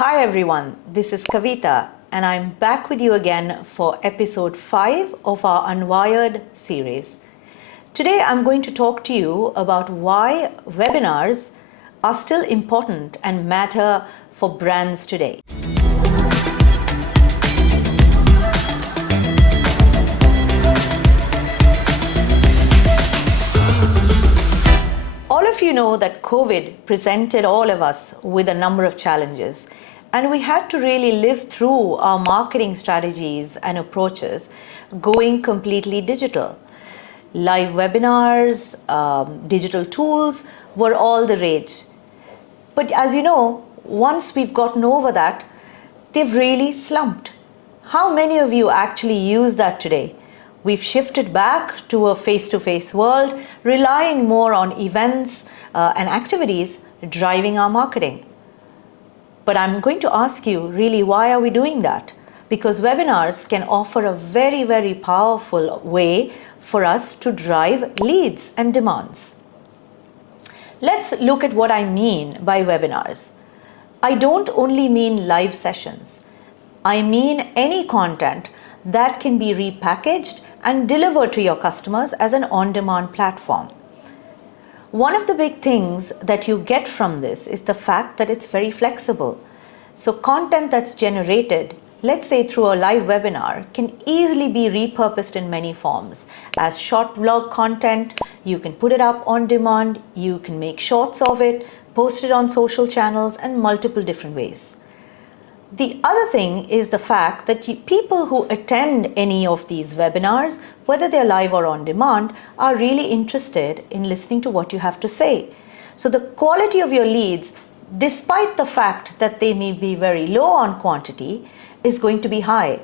Hi everyone, this is Kavitha and I'm back with you again for episode 5 of our Unwired series. Today I'm going to talk to you about why webinars are still important and matter for brands today. All of you know that COVID presented all of us with a number of challenges, and we had to really live through our marketing strategies and approaches going completely digital. Live webinars, digital tools were all the rage. But as you know, once we've gotten over that, they've really slumped. How many of you actually use that today? We've shifted back to a face-to-face world, relying more on events and activities driving our marketing. But I'm going to ask you, really, why are we doing that? Because webinars can offer a very, very powerful way for us to drive leads and demands. Let's look at what I mean by webinars. I don't only mean live sessions. I mean any content that can be repackaged and delivered to your customers as an on-demand platform. One of the big things that you get from this is the fact that it's very flexible. So content that's generated, let's say through a live webinar, can easily be repurposed in many forms. As short vlog content, you can put it up on demand, you can make shorts of it, post it on social channels and multiple different ways. The other thing is the fact that people who attend any of these webinars, whether they're live or on demand, are really interested in listening to what you have to say. So the quality of your leads, despite the fact that they may be very low on quantity, is going to be high.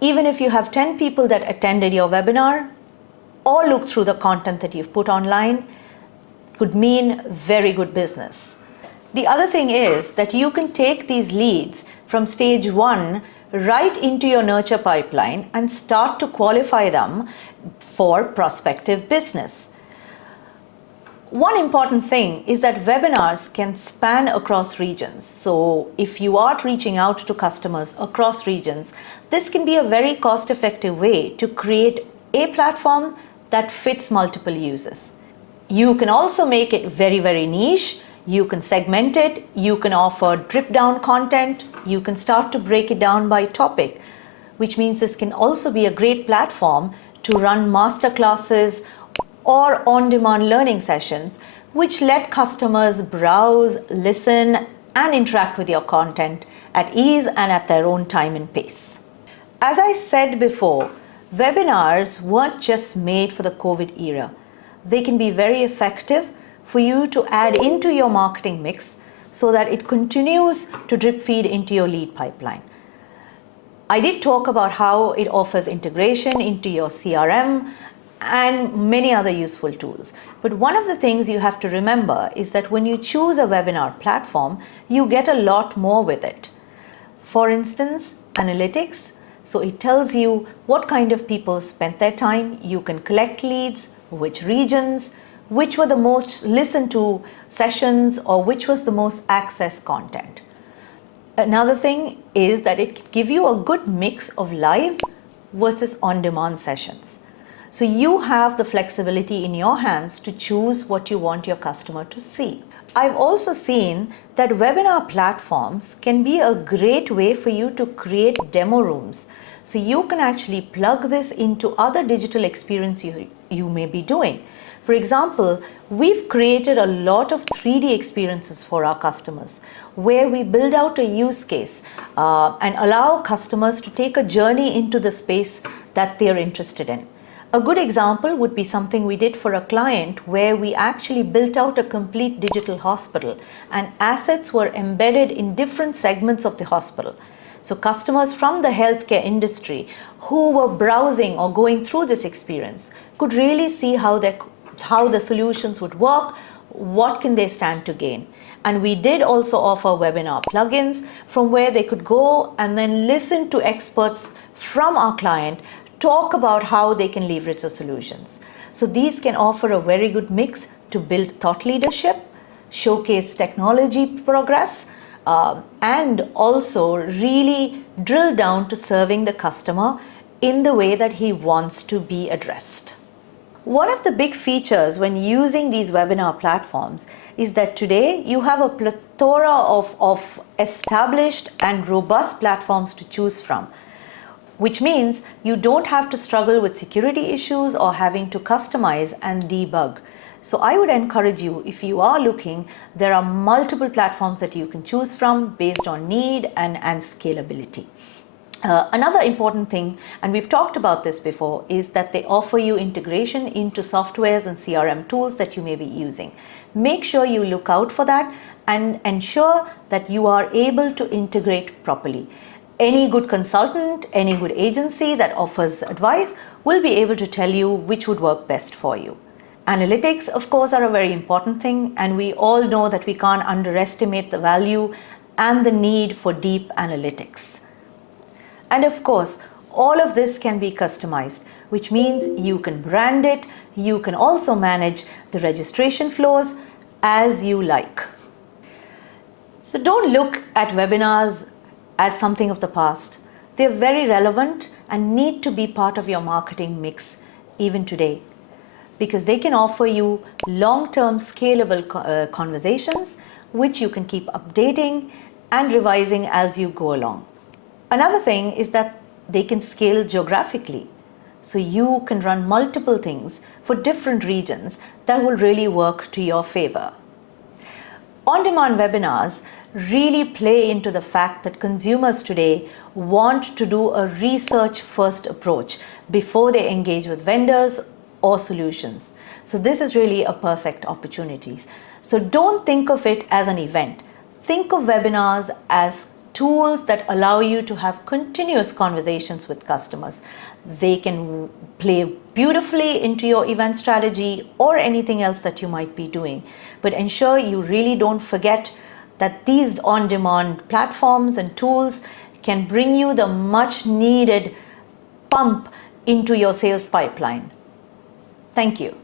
Even if you have 10 people that attended your webinar or look through the content that you've put online, could mean very good business. The other thing is that you can take these leads from stage 1 right into your nurture pipeline and start to qualify them for prospective business. One important thing is that webinars can span across regions. So if you are reaching out to customers across regions, this can be a very cost-effective way to create a platform that fits multiple users. You can also make it very, very niche. You can segment it, you can offer drip down content, you can start to break it down by topic, which means this can also be a great platform to run masterclasses or on-demand learning sessions, which let customers browse, listen, and interact with your content at ease and at their own time and pace. As I said before, webinars weren't just made for the COVID era. They can be very effective for you to add into your marketing mix so that it continues to drip feed into your lead pipeline. I did talk about how it offers integration into your CRM and many other useful tools. But one of the things you have to remember is that when you choose a webinar platform, you get a lot more with it. For instance, analytics. So it tells you what kind of people spent their time. You can collect leads, which regions, which were the most listened to sessions, or which was the most accessed content. Another thing is that it can give you a good mix of live versus on-demand sessions. So you have the flexibility in your hands to choose what you want your customer to see. I've also seen that webinar platforms can be a great way for you to create demo rooms. So you can actually plug this into other digital experiences you may be doing. For example, we've created a lot of 3D experiences for our customers where we build out a use case and allow customers to take a journey into the space that they're interested in. A good example would be something we did for a client where we actually built out a complete digital hospital and assets were embedded in different segments of the hospital. So customers from the healthcare industry who were browsing or going through this experience could really see how the solutions would work, what can they stand to gain. And we did also offer webinar plugins from where they could go and then listen to experts from our client talk about how they can leverage the solutions. So these can offer a very good mix to build thought leadership, showcase technology progress, and also really drill down to serving the customer in the way that he wants to be addressed. One of the big features when using these webinar platforms is that today you have a plethora of established and robust platforms to choose from, which means you don't have to struggle with security issues or having to customize and debug. So I would encourage you, if you are looking, there are multiple platforms that you can choose from based on need and scalability. Another important thing, and we've talked about this before, is that they offer you integration into softwares and CRM tools that you may be using. Make sure you look out for that and ensure that you are able to integrate properly. Any good consultant, any good agency that offers advice will be able to tell you which would work best for you. Analytics, of course, are a very important thing, and we all know that we can't underestimate the value and the need for deep analytics. And of course, all of this can be customized, which means you can brand it, you can also manage the registration flows as you like. So don't look at webinars as something of the past. They're very relevant and need to be part of your marketing mix even today, because they can offer you long-term scalable conversations, which you can keep updating and revising as you go along. Another thing is that they can scale geographically. So you can run multiple things for different regions that will really work to your favor. On-demand webinars really play into the fact that consumers today want to do a research-first approach before they engage with vendors or solutions. So this is really a perfect opportunity. So don't think of it as an event. Think of webinars as tools that allow you to have continuous conversations with customers. They can play beautifully into your event strategy or anything else that you might be doing. But ensure you really don't forget that these on-demand platforms and tools can bring you the much needed pump into your sales pipeline. Thank you.